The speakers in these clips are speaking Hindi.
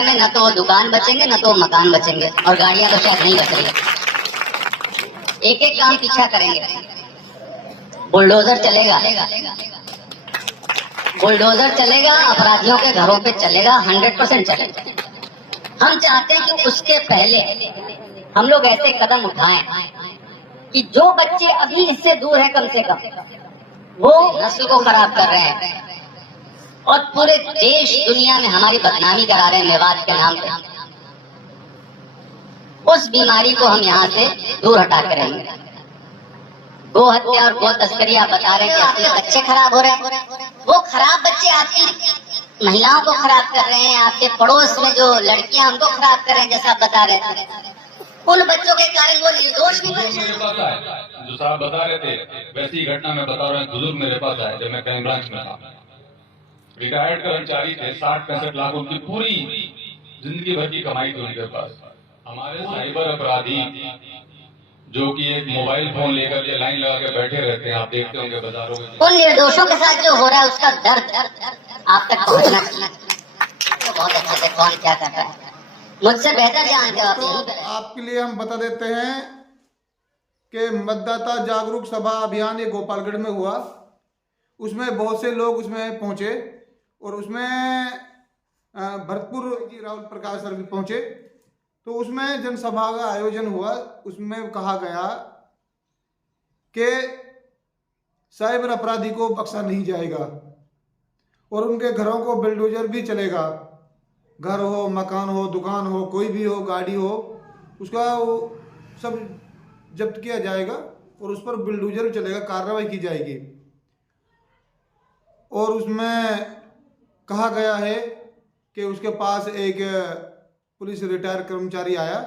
में न तो दुकान बचेंगे न तो मकान बचेंगे, और गाड़ियां तो शायद नहीं बच रही। एक एक काम पीछा करेंगे। बुलडोजर चलेगा, बुलडोजर चलेगा, अपराधियों के घरों पे चलेगा, 100% चलेगा। हम चाहते हैं कि उसके पहले हम लोग ऐसे कदम उठाएं कि जो बच्चे अभी इससे दूर है, कम से कम वो नस्ल को खराब कर रहे हैं और पूरे देश दुनिया में हमारी बदनामी करा रहे हैं मेवात के नाम पे, उस बीमारी को हम यहाँ से दूर हटा कर रहेंगे। गो हत्या और गो तस्करी आप बता रहे हैं कि आपके बच्चे खराब हो रहे हैं, वो खराब बच्चे आपकी महिलाओं को खराब कर रहे हैं, आपके पड़ोस में जो लड़कियां उनको खराब कर रहे हैं, जैसा आप बता रहे हैं। उन बच्चों के कारण वो निर्दोष नहीं बचे। मेरे पास आए जो साहब बता रहे थे, वैसी घटना मैं बता रहा हूँ। बुजुर्ग मेरे पास आए जब मैं क्राइम ब्रांच में था। रिटायर्ड कर्मचारी थे, 60-65 लाख उनकी पूरी जिंदगी भर की कमाई थी उनके पास। हमारे साइबर अपराधी जो कि एक मोबाइल फोन लेकर के लाइन लगा के बैठे रहते हैं, आप देखते होंगे बाजारों में। उन निर्दोषों के साथ जो हो रहा है उसका दर्द आप तक पहुंचना चाहिए। तो बहुत अच्छे से कौन क्या कर रहा है मुझसे बेहतर जानते हो। तो आपके लिए हम बता देते हैं कि मतदाता जागरूक सभा अभियान ये गोपालगढ़ में हुआ। उसमें बहुत से लोग उसमें पहुंचे और उसमें भरतपुर जी राहुल प्रकाश सर भी पहुंचे। तो उसमें जनसभा का आयोजन हुआ। उसमें कहा गया कि साइबर अपराधी को बख्शा नहीं जाएगा और उनके घरों को बुलडोजर भी चलेगा। घर हो, मकान हो, दुकान हो, कोई भी हो, गाड़ी हो, उसका वो सब जब्त किया जाएगा और उस पर बुलडोजर चलेगा, कार्रवाई की जाएगी। और उसमें कहा गया है कि उसके पास एक पुलिस रिटायर कर्मचारी आया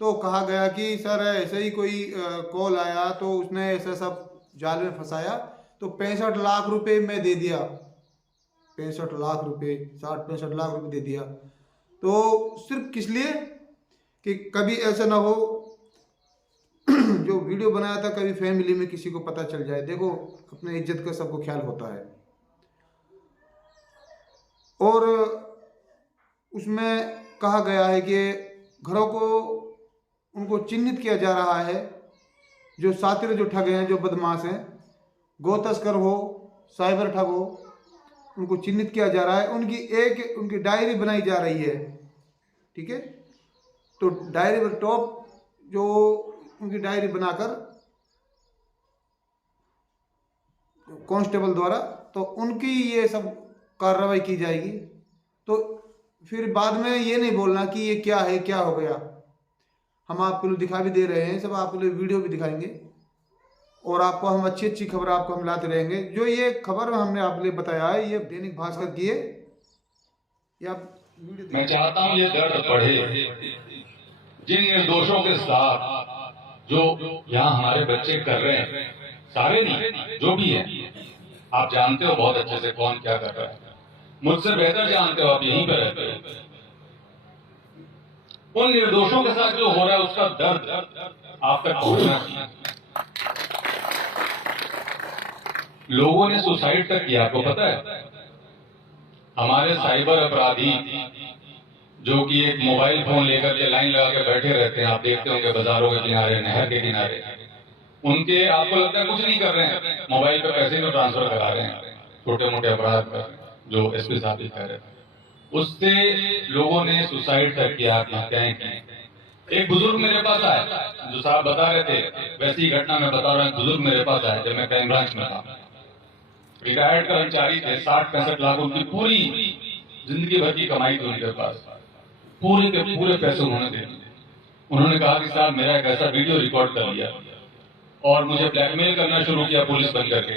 तो कहा गया कि सर ऐसे ही कोई कॉल आया तो उसने ऐसा सब जाल में फंसाया, तो 65 लाख रुपए मैं दे दिया। 65 लाख रुपए, 60-65 लाख रुपए दे दिया। तो सिर्फ किस लिए कि कभी ऐसा ना हो जो वीडियो बनाया था कभी फैमिली में किसी को पता चल जाए। देखो अपने इज्जत का सबको ख्याल होता है। और उसमें कहा गया है कि घरों को उनको चिन्हित किया जा रहा है, जो सातिर जो ठग हैं, जो बदमाश हैं, गो तस्कर हो, साइबर ठग हो, उनको चिन्हित किया जा रहा है। उनकी डायरी बनाई जा रही है। ठीक है, तो डायरी पर टॉप जो उनकी डायरी बनाकर कांस्टेबल द्वारा तो उनकी ये सब कार्रवाई की जाएगी। तो फिर बाद में ये नहीं बोलना कि ये क्या है, क्या हो गया। हम आपको दिखा भी दे रहे हैं, सब आपको वीडियो भी दिखाएंगे और आपको हम अच्छी अच्छी खबर आपको हम लाते रहेंगे। जो ये खबर हमने आपके लिए बताया है ये दैनिक भास्कर की है। या मैं चाहता हूँ ये दर्द पढ़े जिन निर्दोषों के साथ जो यहाँ हमारे बच्चे कर रहे हैं, सारे नहीं जो भी है, आप जानते हो बहुत अच्छे से कौन क्या कर रहा है, मुझसे बेहतर जानते हो, आप यहीं पे रहते हो। उन निर्दोषों के साथ जो हो रहा है उसका दर्द आप तक पहुंचना चाहिए। लोगों ने सुसाइड तक किया, आपको पता है। हमारे साइबर अपराधी जो कि एक मोबाइल फोन लेकर के लाइन लगा के बैठे रहते हैं, आप देखते होंगे बाजारों के किनारे, नहर के किनारे, उनके आपको लगता है कुछ नहीं कर रहे हैं, मोबाइल पे पैसे में ट्रांसफर करा रहे हैं, छोटे मोटे अपराध कर, जो एसपी साहब भी कह रहे थे। उससे लोगों ने सुसाइड तक किया, आत्महत्याएं की। एक बुजुर्ग मेरे पास आए जो साहब बता रहे थे, वैसी घटना मैं बता रहा हूँ। बुजुर्ग मेरे पास आए जब मैं क्राइम ब्रांच में था। रिटायर्ड कर्मचारी थे, 60-65 लाख उनकी पूरी जिंदगी भर की कमाई थी उनके पास। पूरे के पूरे पैसे उन्होंने दे दिए। उन्होंने कहा कि साहब मेरा एक ऐसा वीडियो रिकॉर्ड कर लिया और मुझे ब्लैकमेल करना शुरू किया पुलिस बन करके,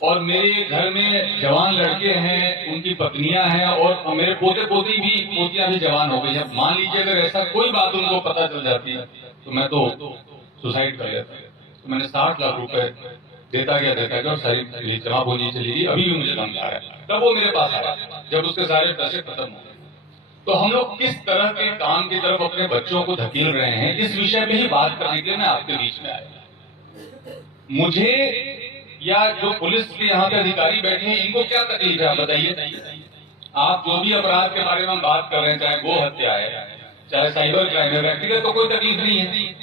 और मेरे घर में जवान लड़के हैं, उनकी पत्नियां हैं और मेरे पोते पोती भी, पोतियां भी जवान हो गई हैं। मान लीजिए अगर ऐसा कोई बात उनको पता चल जाती है तो मैं तो सुसाइड कर लेता। तो मैंने 60 लाख रुपए देता गया और सारी जमा पूंजी चली गई। अभी भी मुझे धमका रहा है। तब वो मेरे पास आया जब उसके सारे पैसे खत्म हो गए। तो हम लोग किस तरह के काम की तरफ अपने बच्चों को धकेल रहे हैं, इस विषय पे ही बात करने के लिए मैं आपके बीच में आया। मुझे या जो पुलिस के यहाँ पे अधिकारी बैठे हैं, इनको क्या तकलीफ है आप बताइए। आप जो भी अपराध के बारे में हम बात कर रहे हैं, चाहे गो हत्या है, चाहे साइबर क्राइम है, व्यक्तिगत तो कोई तकलीफ नहीं है।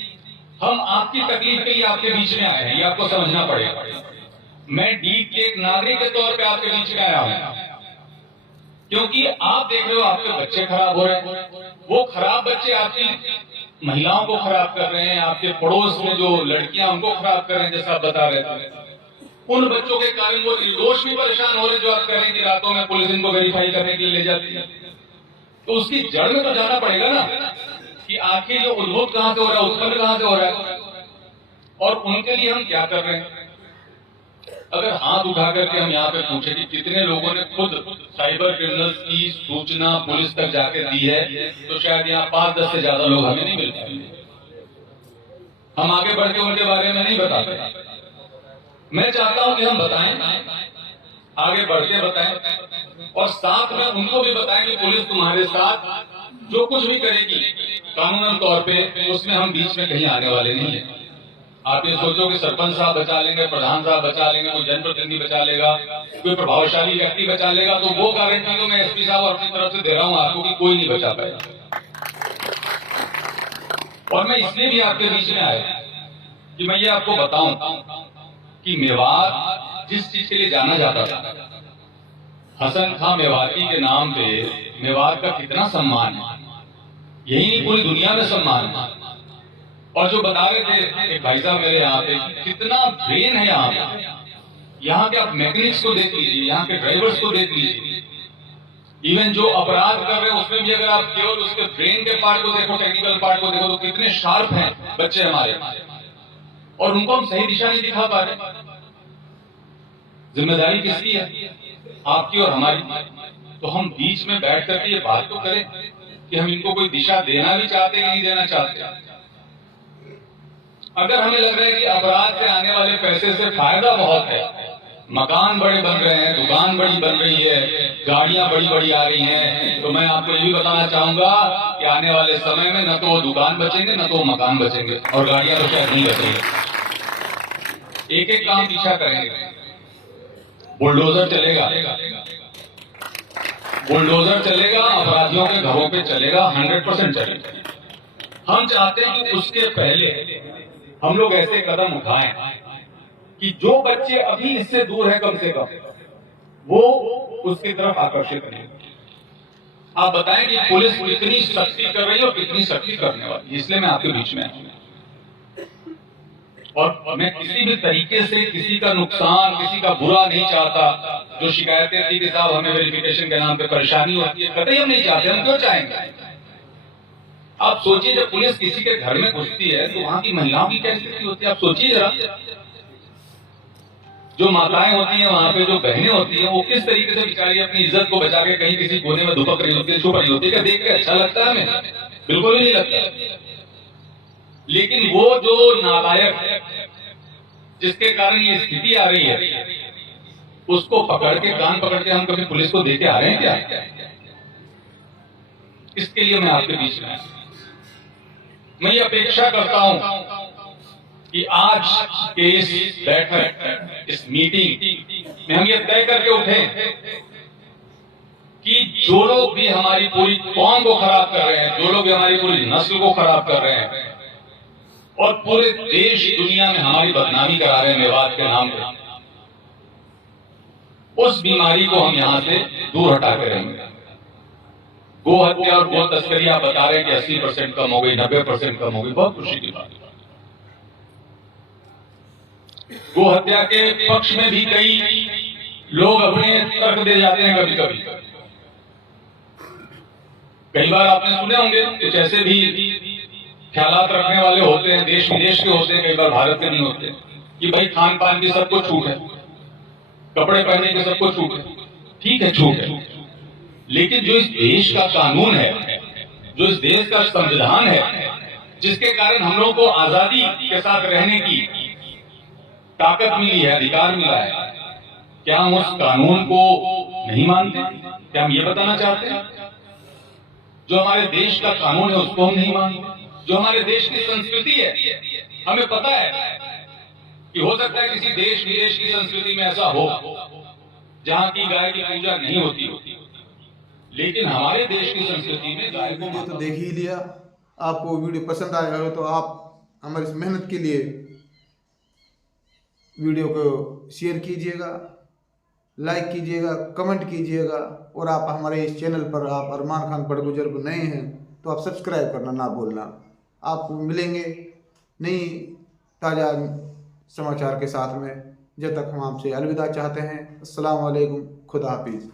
हम आपकी तकलीफ के लिए आपके बीच में आए हैं, ये आपको समझना पड़ेगा। मैं डीप के एक नागरिक के तौर पे आपके बीच में आया हूं, क्योंकि आप देख रहे हो आपके बच्चे खराब हो रहे हैं। वो खराब बच्चे आपकी महिलाओं को खराब कर रहे हैं, आपके पड़ोस में जो लड़कियां उनको खराब कर रहे हैं, जैसा आप बता रहे थे। उन बच्चों के कारण वो निर्दोष भी परेशान हो रहे, जो आप कह रहे हैं कि रातों में पुलिस इनको वेरीफाई करने के लिए ले जाती है। तो उसकी जड़ में तो जाना पड़ेगा ना, कि आखिर ये उद्भूत कहां से हो रहा है, उत्पन्न कहां से हो रहा है, और उनके लिए हम क्या कर रहे हैं। अगर हाथ उठा करके हम यहाँ पे पूछे कि कितने लोगों ने खुद साइबर क्रिमिनल्स की सूचना पुलिस तक जाके दी है, तो शायद यहाँ 5-10 से ज्यादा लोग हमें नहीं मिल पाएंगे। हम आगे बढ़ के उनके बारे में नहीं बताते। मैं चाहता हूं कि हम बताएं, आगे बढ़ते बताएं, और साथ में उनको भी बताएं कि पुलिस तुम्हारे साथ जो कुछ भी करेगी कानूनन तौर पे, उसमें हम बीच में कहीं आने वाले नहीं है। आप ये सोचो कि सरपंच साहब बचा लेंगे, प्रधान साहब बचा लेंगे, कोई जनप्रतिनिधि बचा लेगा, कोई प्रभावशाली व्यक्ति बचा लेगा, तो वो गारंटी तो मैं एसपी साहब अपनी तरफ से दे रहा हूं आपको कि कोई नहीं बचा पाएगा। और मैं इसलिए भी आपके बीच में आया कि मैं ये आपको बताऊं कि मेवात जिस चीज के लिए जाना जाता था, हसन खां मेवाती के नाम पे मेवात का कितना सम्मान है, यही नहीं पूरी दुनिया में सम्मान है। और जो बता रहे थे एक भाई साहब मेरे यहाँ पे, कितना ब्रेन है यहाँ पे। यहाँ के आप मैकेनिक्स को देख लीजिए, यहाँ के ड्राइवर्स को देख लीजिए, इवन जो अपराध कर रहे हैं उसमें भी अगर आप केवल उसके ब्रेन के पार्ट को देखो, टेक्निकल पार्ट को देखो, तो कितने शार्प हैं बच्चे हमारे, और उनको हम सही दिशा नहीं दिखा पा रहे। जिम्मेदारी किसकी है, आपकी और हमारी। तो हम बीच में बैठ करके ये बात तो करें कि हम इनको कोई दिशा देना भी चाहते हैं, नहीं देना चाहते। अगर हमें लग रहा है कि अपराध से आने वाले पैसे से फायदा बहुत है, मकान बड़े बन रहे हैं, दुकान बड़ी बन रही है, गाड़ियां बड़ी बड़ी आ रही हैं, तो मैं आपको ये भी बताना चाहूंगा कि आने वाले समय में न तो वो दुकान बचेंगे, न तो वो मकान बचेंगे, और गाड़ियां तो शायद नहीं बचेंगे। एक एक काम पीछा करेंगे। बुलडोजर चलेगा, बुलडोजर चलेगा, अपराधियों के घरों पे चलेगा, 100% चलेगा। हम चाहते हैं कि उसके पहले हम लोग ऐसे कदम उठाएं कि जो बच्चे अभी इससे दूर है कम से कम, वो उसकी तरफ आकर्षित करें। आप बताएं कि पुलिस कितनी सख्ती कर रही है और कितनी सख्ती करने वाली है। इसलिए मैं आपके बीच में आया, और मैं किसी भी तरीके से किसी का नुकसान, किसी का बुरा नहीं चाहता। जो शिकायतें थी कि साहब हमें वेरिफिकेशन के नाम पे परेशानी होती है, कतई हम नहीं चाहते। हम क्यों चाहेंगे? आप सोचिए, जब पुलिस किसी के घर में घुसती है तो वहां की महिलाओं की क्या स्थिति होती है, आप सोचिए जरा। जो माताएं होती हैं वहां पे, जो बहनें होती हैं, वो किस तरीके से बेचारी अपनी इज्जत को बचा के कहीं किसी कोने में दुपक रही होती है, छुप रही होती है। क्या देख के अच्छा लगता है हमें? बिल्कुल ही नहीं लगता। लेकिन वो जो नालायक जिसके कारण ये स्थिति आ रही है, उसको पकड़ के, कान पकड़ के हम कभी पुलिस को देके आ रहे हैं क्या? इसके लिए मैं आपके बीच में, मैं ये अपेक्षा करता हूं कि आज के इस बैठक, इस मीटिंग में हम ये तय करके उठे कि जो लोग भी हमारी पूरी कौम को खराब कर रहे हैं, जो लोग भी हमारी पूरी नस्ल को खराब कर रहे हैं और पूरे देश दुनिया में हमारी बदनामी करा रहे हैं मेवात के नाम पे, उस बीमारी को हम यहां से दूर हटा के रहेंगे। गो हत्या और गो तस्करी आप बता रहे हैं कि 80% कम हो गई, 90% कम हो गई, बहुत खुशी की बात है। गो हत्या के पक्ष में भी कई लोग अपने तर्क दे जाते हैं। कभी कभी कई बार आपने सुने होंगे कुछ ऐसे भी ख्यालात रखने वाले होते हैं, देश विदेश के होते हैं, कई बार भारत के नहीं होते, कि भाई खान पान की सबको छूट है, कपड़े पहनने की सबको छूट है। ठीक है, छूट है, लेकिन जो इस देश का कानून है, जो इस देश का संविधान है, जिसके कारण हम लोगों को आजादी के साथ रहने की ताकत मिली है, अधिकार मिला है, क्या हम उस कानून को नहीं मानते? क्या हम ये बताना चाहते हैं? जो हमारे देश का कानून है उसको हम नहीं मानते? जो हमारे देश की संस्कृति है, हमें पता है कि हो सकता है किसी देश विदेश की संस्कृति में ऐसा हो जहां की गाय की पूजा नहीं होती, लेकिन हमारे देश की संस्कृति में गाय को वीडियो तो देख ही लिया, आपको वीडियो पसंद आया हो तो आप हमारी इस मेहनत के लिए वीडियो को शेयर कीजिएगा, लाइक कीजिएगा, कमेंट कीजिएगा, और आप हमारे इस चैनल पर आप अरमान खान पड़गुजर नए हैं तो आप सब्सक्राइब करना ना भूलना। आपको मिलेंगे नई ताज़ा समाचार के साथ में। जब तक हम आपसे अलविदा चाहते हैं। अस्सलाम वालेकुम, खुदा हाफिज़।